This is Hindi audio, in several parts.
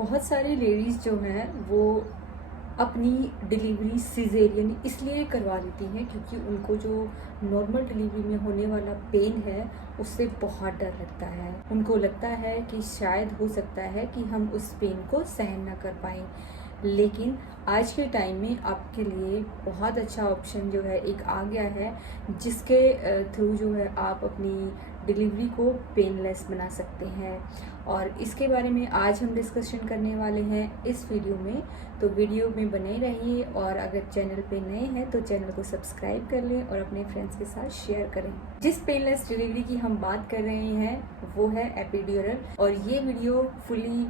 बहुत सारी लेडीज़ जो हैं वो अपनी डिलीवरी सिजेरियन इसलिए करवा लेती हैं क्योंकि उनको जो नॉर्मल डिलीवरी में होने वाला पेन है उससे बहुत डर लगता है। उनको लगता है कि शायद हो सकता है कि हम उस पेन को सहन ना कर पाएँ। लेकिन आज के टाइम में आपके लिए बहुत अच्छा ऑप्शन जो है एक आ गया है, जिसके थ्रू जो है आप अपनी डिलीवरी को पेनलेस बना सकते हैं। और इसके बारे में आज हम डिस्कशन करने वाले हैं इस वीडियो में। तो वीडियो में बने रहिए और अगर चैनल पे नए हैं तो चैनल को सब्सक्राइब कर लें और अपने फ्रेंड्स के साथ शेयर करें। जिस पेनलेस डिलीवरी की हम बात कर रहे हैं वो है एपिड्यूरल, और ये वीडियो फुली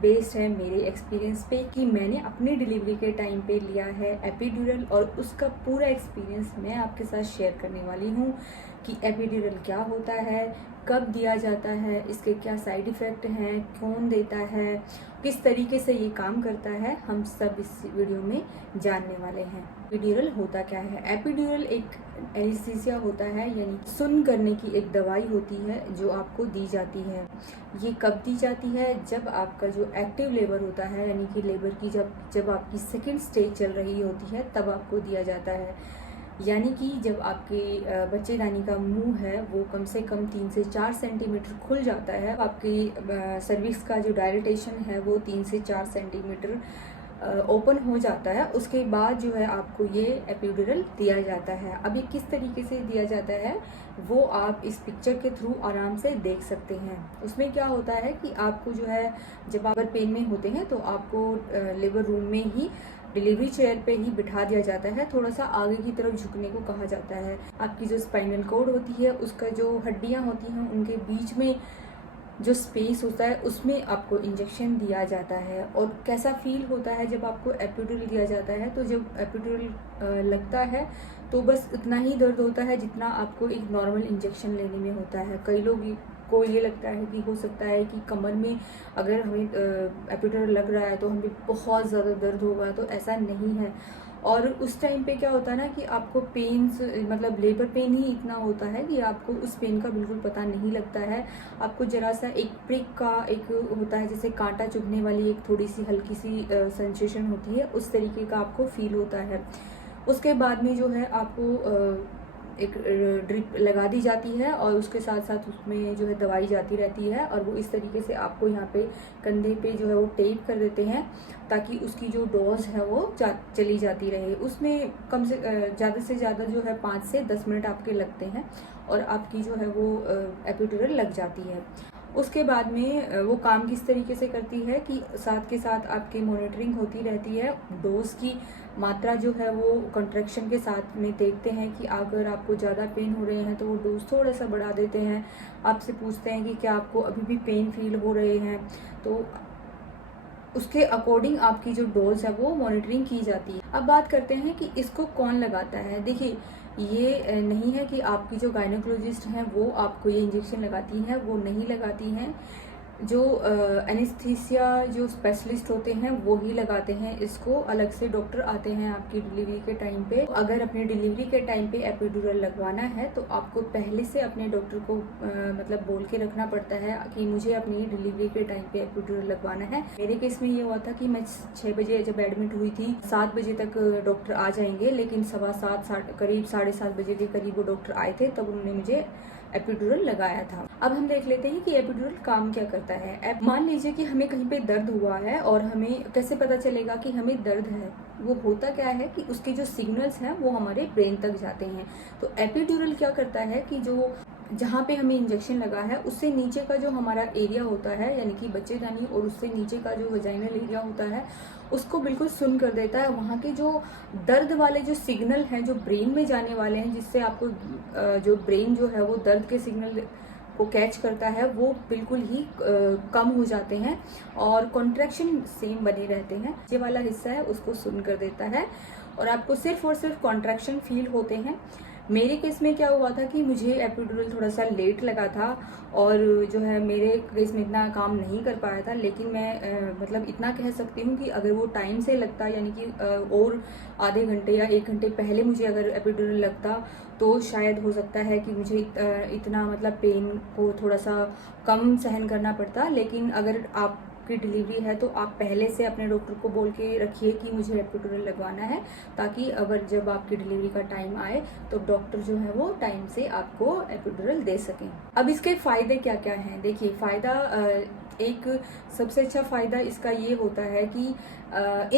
बेस्ड है मेरे एक्सपीरियंस पे कि मैंने अपनी डिलीवरी के टाइम पे लिया है एपिड्यूरल, और उसका पूरा एक्सपीरियंस मैं आपके साथ शेयर करने वाली हूँ कि एपिड्यूरल क्या होता है, कब दिया जाता है, इसके क्या साइड इफ़ेक्ट हैं, कौन देता है, किस तरीके से ये काम करता है, हम सब इस वीडियो में जानने वाले हैं। एपिड्यूरल होता क्या है? एपिड्यूरल एक एनेस्थीसिया होता है, यानी सुन्न करने की एक दवाई होती है जो आपको दी जाती है। ये कब दी जाती है? जब आपका जो एक्टिव लेबर होता है, यानी कि लेबर की जब आपकी सेकेंड स्टेज चल रही होती है तब आपको दिया जाता है। यानी कि जब आपके बच्चेदानी का मुंह है वो कम से कम 3 से 4 सेंटीमीटर खुल जाता है, आपकी सर्विक्स का जो डायलेटेशन है वो 3 से 4 सेंटीमीटर ओपन हो जाता है। उसके बाद जो है आपको ये एपिड्यूरल दिया जाता है। अब ये किस तरीके से दिया जाता है वो आप इस पिक्चर के थ्रू आराम से देख सकते हैं। उसमें क्या होता है कि आपको जो है जब आप पेन में होते हैं तो आपको लेबर रूम में ही डिलीवरी चेयर पे ही बिठा दिया जाता है, थोड़ा सा आगे की तरफ झुकने को कहा जाता है। आपकी जो स्पाइनल कॉर्ड होती है उसका जो हड्डियां होती हैं उनके बीच में जो स्पेस होता है उसमें आपको इंजेक्शन दिया जाता है। और कैसा फील होता है जब आपको एपिड्यूरल दिया जाता है? तो जब एपिड्यूरल लगता है तो बस इतना ही दर्द होता है जितना आपको एक नॉर्मल इंजेक्शन लेने में होता है। कई लोग को ये लगता है कि हो सकता है कि कमर में अगर हमें एपिड्यूरल लग रहा है तो हमें बहुत ज़्यादा दर्द होगा, तो ऐसा नहीं है। और उस टाइम पे क्या होता है ना कि आपको पेन्स मतलब लेबर पेन ही इतना होता है कि आपको उस पेन का बिल्कुल पता नहीं लगता है। आपको ज़रा सा एक प्रिक का एक होता है, जैसे कांटा चुभने वाली एक थोड़ी सी हल्की सी सेंसेशन होती है, उस तरीके का आपको फील होता है। उसके बाद में जो है आपको एक ड्रिप लगा दी जाती है और उसके साथ साथ उसमें जो है दवाई जाती रहती है, और वो इस तरीके से आपको यहाँ पे कंधे पे जो है वो टेप कर देते हैं ताकि उसकी जो डोज है वो चली जाती रहे। उसमें कम से ज़्यादा जो है 5 से 10 मिनट आपके लगते हैं और आपकी जो है वो एपिड्यूरल लग जाती है। उसके बाद में वो काम किस तरीके से करती है कि साथ के साथ आपकी मॉनिटरिंग होती रहती है। डोज की मात्रा जो है वो कंट्रैक्शन के साथ में देखते हैं कि अगर आपको ज़्यादा पेन हो रहे हैं तो वो डोज थोड़ा सा बढ़ा देते हैं। आपसे पूछते हैं कि क्या आपको अभी भी पेन फील हो रहे हैं, तो उसके अकॉर्डिंग आपकी जो डोज है वो मॉनिटरिंग की जाती है। अब बात करते हैं कि इसको कौन लगाता है। देखिए, ये नहीं है कि आपकी जो गायनेकोलॉजिस्ट हैं वो आपको ये इंजेक्शन लगाती हैं, वो नहीं लगाती हैं। जो एनेस्थीसिया जो स्पेशलिस्ट होते हैं वो ही लगाते हैं इसको। अलग से डॉक्टर आते हैं आपकी डिलीवरी के टाइम पे। अगर अपनी डिलीवरी के टाइम पे एपिड्यूरल लगवाना है तो आपको पहले से अपने डॉक्टर को मतलब बोल के रखना पड़ता है कि मुझे अपनी डिलीवरी के टाइम पे एपिड्यूरल लगवाना है। मेरे केस में ये हुआ था कि मैं 6 बजे जब एडमिट हुई थी, 7 बजे तक डॉक्टर आ जाएंगे, लेकिन 7:15 करीब 7:30 बजे के करीब वो डॉक्टर आए थे, तब उन्होंने मुझे एपिड्यूरल लगाया था। अब हम देख लेते हैं कि एपिड्यूरल काम क्या करता है। मान लीजिए कि हमें कहीं पे दर्द हुआ है और हमें कैसे पता चलेगा कि हमें दर्द है? वो होता क्या है कि उसके जो सिग्नल्स हैं वो हमारे ब्रेन तक जाते हैं। तो एपिड्यूरल क्या करता है कि जो जहाँ पे हमें इंजेक्शन लगा है उससे नीचे का जो हमारा एरिया होता है, यानी कि बच्चेदानी, और उससे नीचे का जो वजाइनल एरिया होता है उसको बिल्कुल सुन्न कर देता है। वहाँ के जो दर्द वाले जो सिग्नल हैं जो ब्रेन में जाने वाले हैं, जिससे आपको जो ब्रेन जो है वो दर्द के सिग्नल को कैच करता है, वो बिल्कुल ही कम हो जाते हैं और कॉन्ट्रैक्शन सेम बने रहते हैं। ये वाला हिस्सा है उसको सुन्न कर देता है और आपको सिर्फ और सिर्फ कॉन्ट्रैक्शन फील होते हैं। मेरे केस में क्या हुआ था कि मुझे एपिड्यूरल थोड़ा सा लेट लगा था और जो है मेरे केस में इतना काम नहीं कर पाया था, लेकिन मैं मतलब इतना कह सकती हूँ कि अगर वो टाइम से लगता, यानी कि और आधे घंटे या 1 घंटे पहले मुझे अगर एपिड्यूरल लगता तो शायद हो सकता है कि मुझे इतना मतलब पेन को थोड़ा सा कम सहन करना पड़ता। लेकिन अगर आप आपकी डिलीवरी है तो आप पहले से अपने डॉक्टर को बोल के रखिए कि मुझे एपिड्यूरल लगवाना है, ताकि अगर जब आपकी डिलीवरी का टाइम आए तो डॉक्टर जो है वो टाइम से आपको एपिड्यूरल दे सकें। अब इसके फ़ायदे क्या क्या हैं? देखिए, फ़ायदा एक सबसे अच्छा फ़ायदा इसका ये होता है कि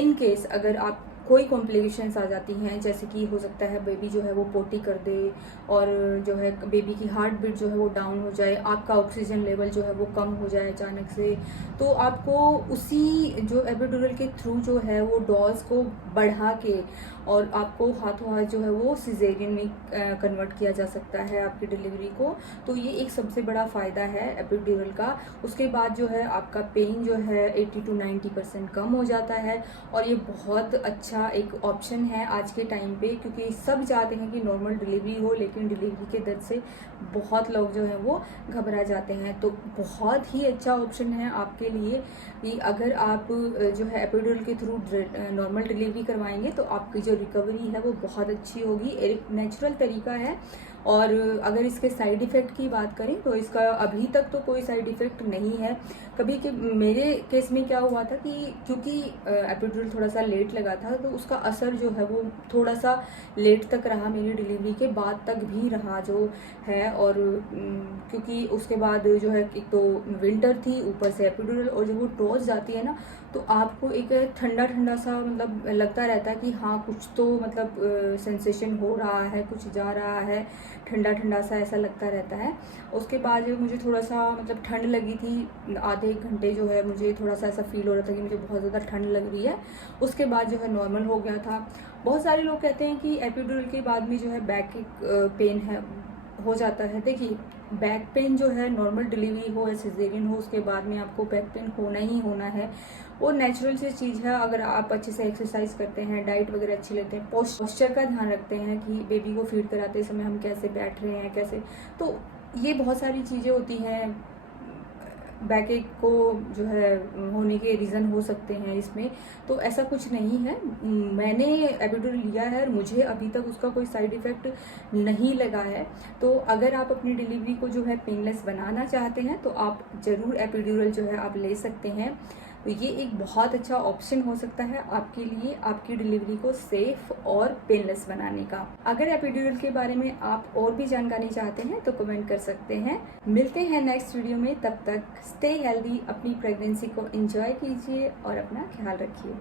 इन केस अगर आप कोई कॉम्प्लिकेशंस आ जाती हैं, जैसे कि हो सकता है बेबी जो है वो पोटी कर दे और जो है बेबी की हार्ट बीट जो है वो डाउन हो जाए, आपका ऑक्सीजन लेवल जो है वो कम हो जाए अचानक से, तो आपको उसी जो एपिड्यूरल के थ्रू जो है वो डोज को बढ़ा के और आपको हाथों हाथ जो है वो सिजेरियन में कन्वर्ट किया जा सकता है आपकी डिलीवरी को। तो ये एक सबसे बड़ा फ़ायदा है एपिड्यूरल का। उसके बाद जो है आपका पेन जो है 80 to 90% कम हो जाता है और ये बहुत अच्छा एक ऑप्शन है आज के टाइम पे, क्योंकि सब चाहते हैं कि नॉर्मल डिलीवरी हो, लेकिन डिलीवरी के दर्द से बहुत लोग जो है वो घबरा जाते हैं। तो बहुत ही अच्छा ऑप्शन है आपके लिए कि अगर आप जो है एपिड्यूरल के थ्रू नॉर्मल डिलीवरी करवाएंगे तो आपकी जो रिकवरी है वो बहुत अच्छी होगी। एक नेचुरल तरीका है। और अगर इसके साइड इफ़ेक्ट की बात करें तो इसका अभी तक तो कोई साइड इफ़ेक्ट नहीं है। कभी के मेरे केस में क्या हुआ था कि क्योंकि एपिड्यूरल थोड़ा सा लेट लगा था तो उसका असर जो है वो थोड़ा सा लेट तक रहा, मेरी डिलीवरी के बाद तक भी रहा जो है। और क्योंकि उसके बाद जो है एक तो विंटर थी, ऊपर से एपिड्यूरल, और जब वो डोज जाती है ना तो आपको एक ठंडा ठंडा सा मतलब लगता रहता है कि हाँ कुछ तो मतलब सेंसेशन हो रहा है, कुछ जा रहा है, ठंडा ठंडा सा ऐसा लगता रहता है। उसके बाद जो मुझे थोड़ा सा मतलब ठंड लगी थी, आधे एक घंटे जो है मुझे थोड़ा सा ऐसा फील हो रहा था कि मुझे बहुत ज़्यादा ठंड लग रही है। उसके बाद जो है नॉर्मल हो गया था। बहुत सारे लोग कहते हैं कि एपिड्यूरल के बाद में जो है बैक पेन है हो जाता है। देखिए, बैक पेन जो है नॉर्मल डिलीवरी हो या सिजेरियन हो उसके बाद में आपको बैक पेन होना ही होना है। वो नेचुरल सी चीज़ है। अगर आप अच्छे से एक्सरसाइज करते हैं, डाइट वगैरह अच्छी लेते हैं, पोस्चर का ध्यान रखते हैं कि बेबी को फीड कराते समय हम कैसे बैठ रहे हैं, कैसे, तो ये बहुत सारी चीज़ें होती हैं बैक एक को जो है होने के रीज़न हो सकते हैं इसमें। तो ऐसा कुछ नहीं है। मैंने एपिड्यूरल लिया है और मुझे अभी तक उसका कोई साइड इफ़ेक्ट नहीं लगा है। तो अगर आप अपनी डिलीवरी को जो है पेनलेस बनाना चाहते हैं तो आप ज़रूर एपिड्यूरल जो है आप ले सकते हैं। तो ये एक बहुत अच्छा ऑप्शन हो सकता है आपके लिए, आपकी डिलीवरी को सेफ और पेनलेस बनाने का। अगर एपिड्यूरल के बारे में आप और भी जानकारी चाहते हैं तो कमेंट कर सकते हैं। मिलते हैं नेक्स्ट वीडियो में, तब तक स्टे हेल्दी, अपनी प्रेगनेंसी को एंजॉय कीजिए और अपना ख्याल रखिए।